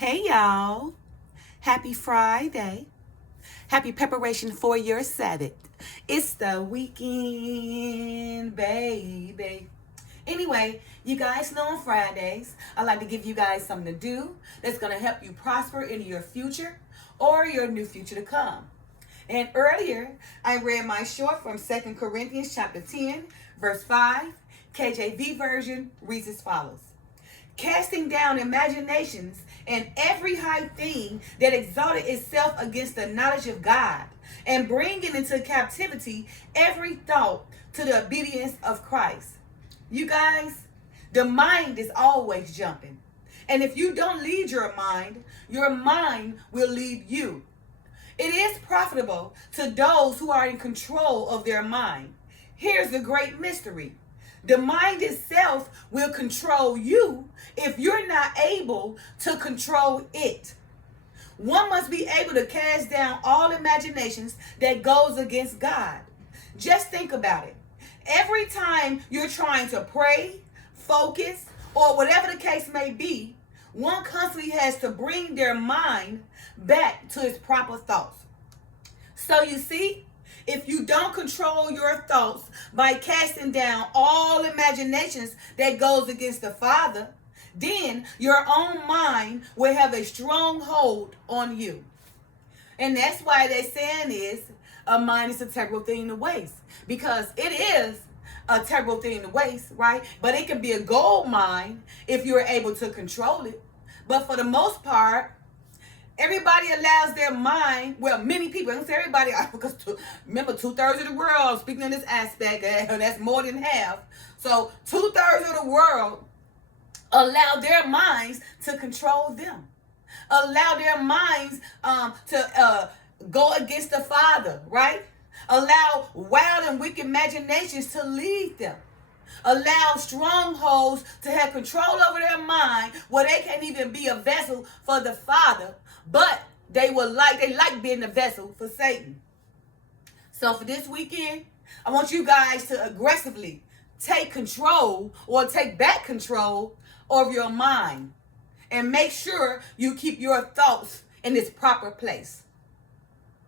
Hey y'all, happy Friday. Happy preparation for your Sabbath. It's the weekend, baby. Anyway, you guys know on Fridays, I like to give you guys something to do that's going to help you prosper in your future or your new future to come. And earlier, I read my short from 2 Corinthians chapter 10, verse 5. KJV version reads as follows. Casting down imaginations and every high thing that exalted itself against the knowledge of God, and bringing into captivity every thought to the obedience of Christ. You guys, the mind is always jumping. And if you don't lead your mind will lead you. It is profitable to those who are in control of their mind. Here's the great mystery. The mind itself will control you if you're not able to control it. One must be able to cast down all imaginations that goes against God. Just think about it. Every time you're trying to pray, focus, or whatever the case may be, one constantly has to bring their mind back to its proper thoughts. So you see, if you don't control your thoughts by casting down all imaginations that goes against the Father, then your own mind will have a strong hold on you. And that's why they're saying is a mind is a terrible thing to waste. Because it is a terrible thing to waste, right? But it can be a gold mine if you're able to control it. But for the most part, everybody allows their mind, well, many people, I don't say everybody, because remember 2/3 of the world, speaking in this aspect, and that's more than half. So 2/3 of the world allow their minds to control them. Allow their minds to go against the Father, right? Allow wild and wicked imaginations to lead them. Allow strongholds to have control over their mind where they can't even be a vessel for the Father, but they like being a vessel for Satan. So for this weekend, I want you guys to aggressively take control or take back control of your mind and make sure you keep your thoughts in its proper place.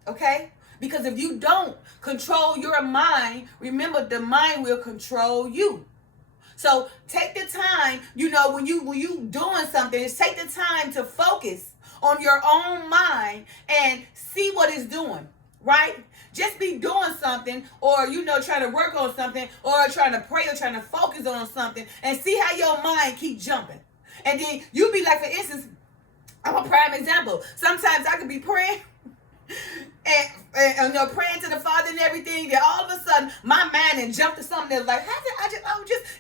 Okay? Because if you don't control your mind, remember the mind will control you. So take the time, when you doing something, just take the time to focus on your own mind and see what it's doing, right? Just be doing something or, trying to work on something or trying to pray or trying to focus on something and see how your mind keep jumping. And then you be like, for instance, I'm a prime example. Sometimes I could be praying and praying to the Father and everything, then all of a sudden my mind and jumped to something that's like,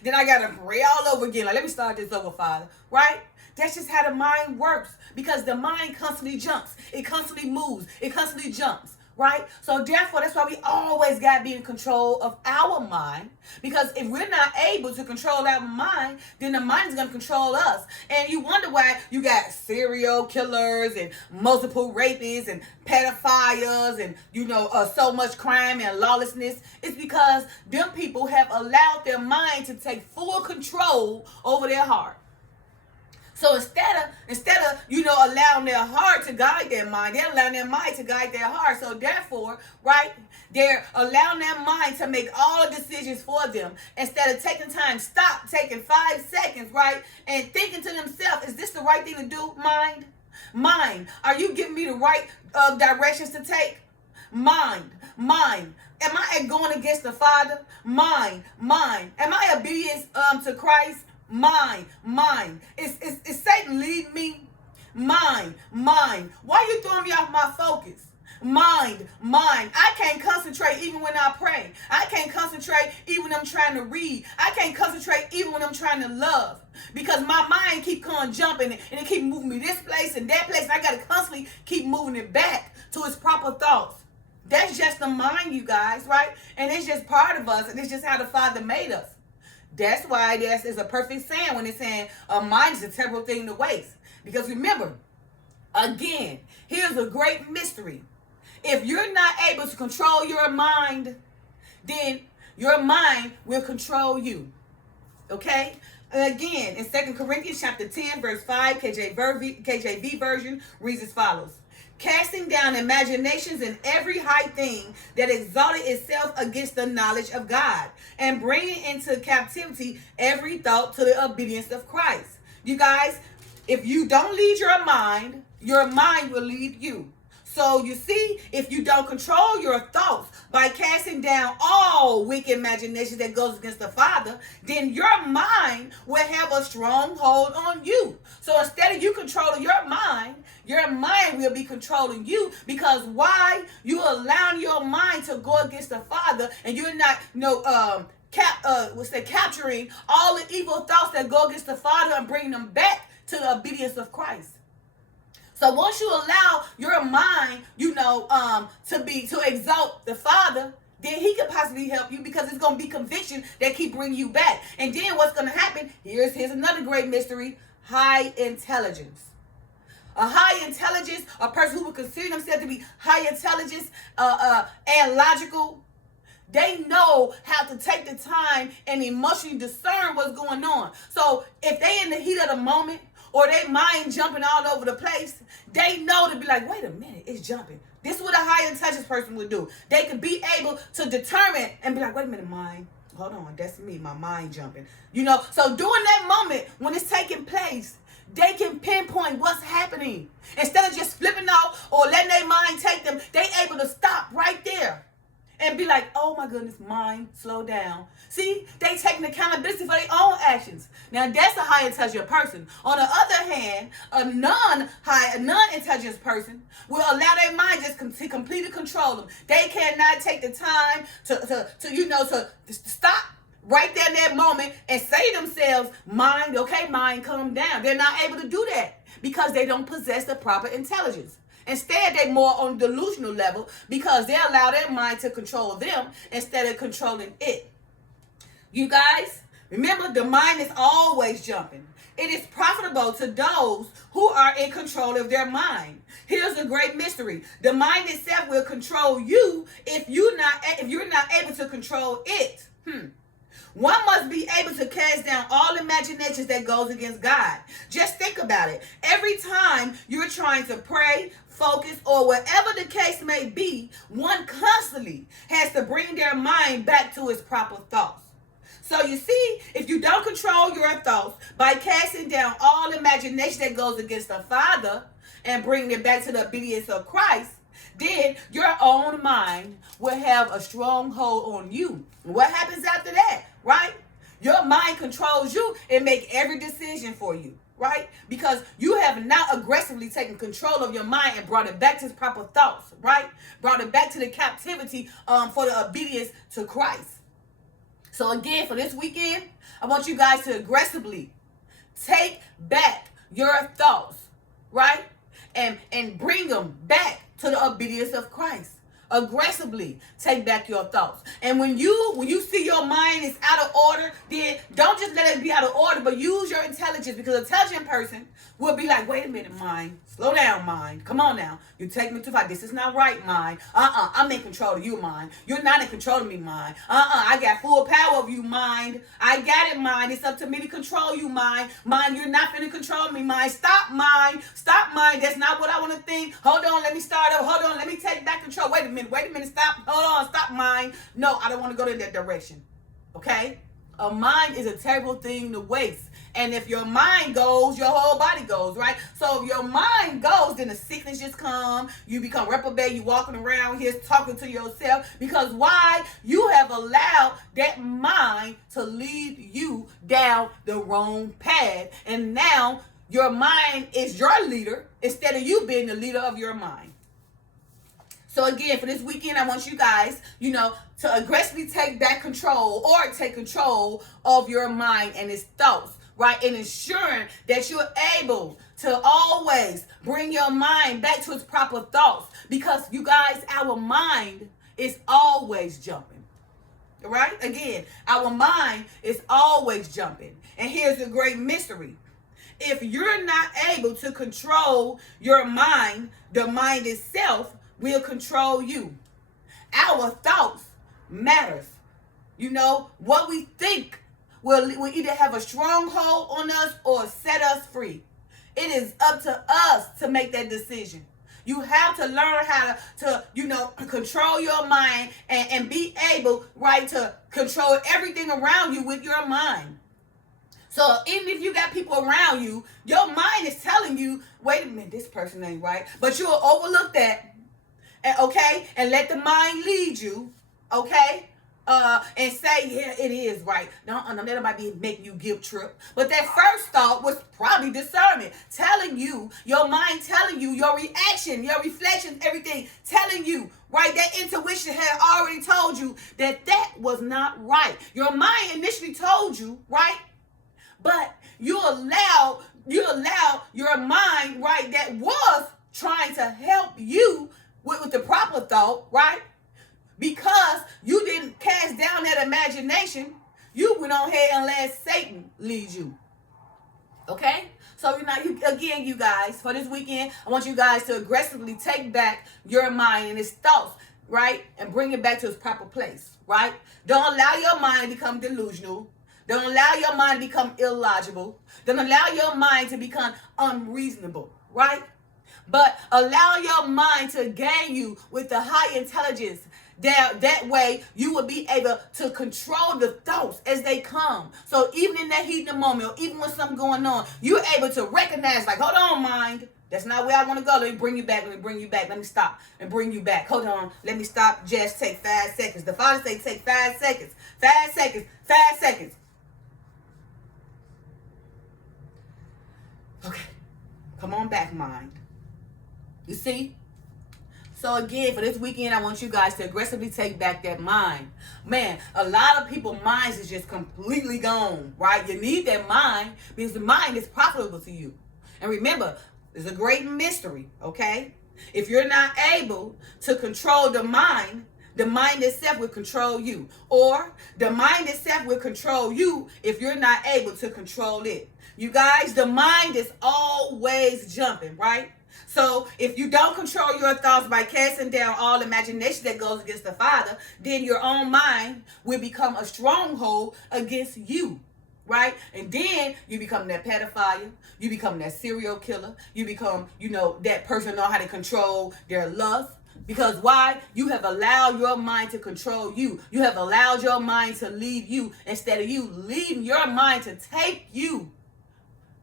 then I gotta pray all over again. Like, let me start this over, Father, right? That's just how the mind works, because the mind constantly jumps. It constantly moves. It constantly jumps, right? So therefore, that's why we always got to be in control of our mind, because if we're not able to control our mind, then the mind is going to control us. And you wonder why you got serial killers and multiple rapists and pedophiles and, so much crime and lawlessness. It's because them people have allowed their mind to take full control over their heart. So instead of allowing their heart to guide their mind, they're allowing their mind to guide their heart. So therefore, right, they're allowing their mind to make all the decisions for them. Instead of taking time, stop taking 5 seconds, right, and thinking to themselves, is this the right thing to do, Mind, are you giving me the right directions to take? Mind. Am I going against the Father? Mind. Am I obedient to Christ? Mind. Is Satan leading me? Mind. Why are you throwing me off my focus? Mind. I can't concentrate even when I pray. I can't concentrate even when I'm trying to read. I can't concentrate even when I'm trying to love. Because my mind keep on jumping and it keep moving me this place and that place. And I got to constantly keep moving it back to its proper thoughts. That's just the mind, you guys, right? And it's just part of us, and it's just how the Father made us. That's why there's a perfect saying when it's saying a mind is a terrible thing to waste. Because remember, again, here's a great mystery. If you're not able to control your mind, then your mind will control you. Okay? Again, in 2 Corinthians chapter 10, verse 5, KJV version reads as follows. Casting down imaginations and every high thing that exalted itself against the knowledge of God, and bringing into captivity every thought to the obedience of Christ. You guys, if you don't lead your mind will lead you. So you see, if you don't control your thoughts by casting down all wicked imaginations that goes against the Father, then your mind will have a strong hold on you. So instead of you controlling your mind will be controlling you, because why? You allowing your mind to go against the Father, and you're not capturing all the evil thoughts that go against the Father and bringing them back to the obedience of Christ. So once you allow your mind, to exalt the Father, then he could possibly help you, because it's going to be conviction that keep bringing you back. And then what's going to happen? Here's another great mystery: high intelligence. A high intelligence, a person who would consider themselves to be high intelligence and logical, they know how to take the time and emotionally discern what's going on. So if they in the heat of the moment, or they mind jumping all over the place, they know to be like, wait a minute, it's jumping. This is what a high intelligence person would do. They could be able to determine and be like, wait a minute, mind, hold on, that's me, my mind jumping. So during that moment, when it's taking place, they can pinpoint what's happening. Instead of just flipping off or letting their mind take them, they able to stop right there and be like, oh my goodness, mind, slow down. See, they taking accountability for their own actions. Now that's a high intelligent person. On the other hand, a non-intelligent person will allow their mind just to completely control them. They cannot take the time to stop right there in that moment and say to themselves, mind, okay, mind, calm down. They're not able to do that because they don't possess the proper intelligence. Instead, they're more on delusional level, because they allow their mind to control them instead of controlling it. You guys, remember, the mind is always jumping. It is profitable to those who are in control of their mind. Here's a great mystery: the mind itself will control you if you're not able to control it. One must be able to cast down all imaginations that goes against God. Just think about it. Every time you're trying to pray, focus, or whatever the case may be, one constantly has to bring their mind back to its proper thoughts. So you see, if you don't control your thoughts by casting down all imagination that goes against the Father and bringing it back to the obedience of Christ, then your own mind will have a strong hold on you. What happens after that, right? Your mind controls you and make every decision for you, right? Because you have not aggressively taken control of your mind and brought it back to its proper thoughts, right? Brought it back to the captivity for the obedience to Christ. So again, for this weekend, I want you guys to aggressively take back your thoughts, right? And bring them back to the obedience of Christ. Aggressively take back your thoughts. And when you see your mind is out of order, then don't just let it be out of order, but use your intelligence, because an intelligent person will be like, wait a minute, mind. Slow down, mind. Come on now. You take me too far. This is not right, mind. I'm in control of you, mind. You're not in control of me, mind. I got full power of you, mind. I got it, mind. It's up to me to control you, mind. Mind, you're not finna control me, mind. Stop, mind. Stop, mind. That's not what I want to think. Hold on, let me start up. Hold on, let me take back control. Wait a minute. Stop. Hold on. Stop, mind. No, I don't want to go in that direction. Okay? A mind is a terrible thing to waste. And if your mind goes, your whole body goes, right? So if your mind goes, then the sickness just come. You become reprobate. You walking around here talking to yourself. Because why? You have allowed that mind to lead you down the wrong path. And now your mind is your leader instead of you being the leader of your mind. So again, for this weekend, I want you guys, to aggressively take back control, or take control of your mind and its thoughts, right? And ensuring that you're able to always bring your mind back to its proper thoughts. Because you guys, our mind is always jumping, right? Again, our mind is always jumping. And here's the great mystery. If you're not able to control your mind, the mind itself will control you. Our thoughts matters. What we think will either have a stronghold on us or set us free. It is up to us to make that decision. You have to learn how to control your mind and be able, right, to control everything around you with your mind. So even if you got people around you, your mind is telling you, wait a minute, this person ain't right. But you'll overlook that, okay, and let the mind lead you, okay, and say, yeah, it is right. No, that might be making you guilt trip. But that first thought was probably discernment, telling you, your mind telling you, your reaction, your reflection, everything, telling you, right, that intuition had already told you that was not right. Your mind initially told you, right? But you allow your mind, right, that was trying to help you with the proper thought, right? Because you didn't cast down that imagination, you went on ahead and let Satan lead you. Okay? So again, you guys, for this weekend, I want you guys to aggressively take back your mind and its thoughts, right? And bring it back to its proper place, right? Don't allow your mind to become delusional. Don't allow your mind to become illogical. Don't allow your mind to become unreasonable, right? But allow your mind to gain you with the high intelligence. That way you will be able to control the thoughts as they come. So even in that heat of the moment, or even when something going on, you're able to recognize, like, hold on, mind. That's not where I want to go. Let me bring you back. Let me stop and bring you back. Hold on. Let me stop. Just take 5 seconds. The Father say take 5 seconds. 5 seconds. 5 seconds. Okay. Come on back, mind. You see? So again, for this weekend, I want you guys to aggressively take back that mind. Man, a lot of people's minds is just completely gone, right? You need that mind because the mind is profitable to you. And remember, it's a great mystery, okay? If you're not able to control the mind itself will control you. Or the mind itself will control you if you're not able to control it. You guys, the mind is always jumping, right? So if you don't control your thoughts by casting down all imagination that goes against the Father, then your own mind will become a stronghold against you, right? And then you become that pedophile, you become that serial killer, you become, that person know how to control their lust. Because why? You have allowed your mind to control you. You have allowed your mind to lead you instead of you leading your mind to take you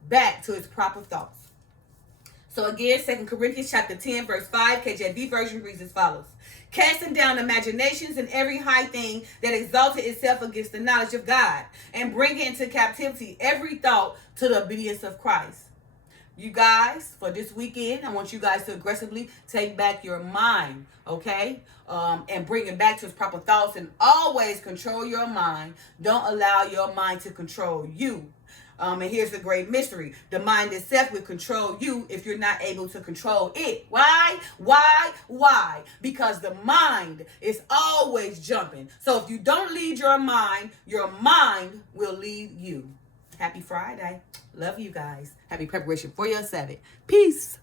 back to its proper thoughts. So again, 2 Corinthians chapter 10, verse 5, KJV version reads as follows. Casting down imaginations and every high thing that exalted itself against the knowledge of God, and bringing into captivity every thought to the obedience of Christ. You guys, for this weekend, I want you guys to aggressively take back your mind, okay? And bring it back to its proper thoughts, and always control your mind. Don't allow your mind to control you. And here's the great mystery. The mind itself will control you if you're not able to control it. Why? Because the mind is always jumping. So if you don't lead your mind will lead you. Happy Friday. Love you guys. Happy preparation for your Sabbath. Peace.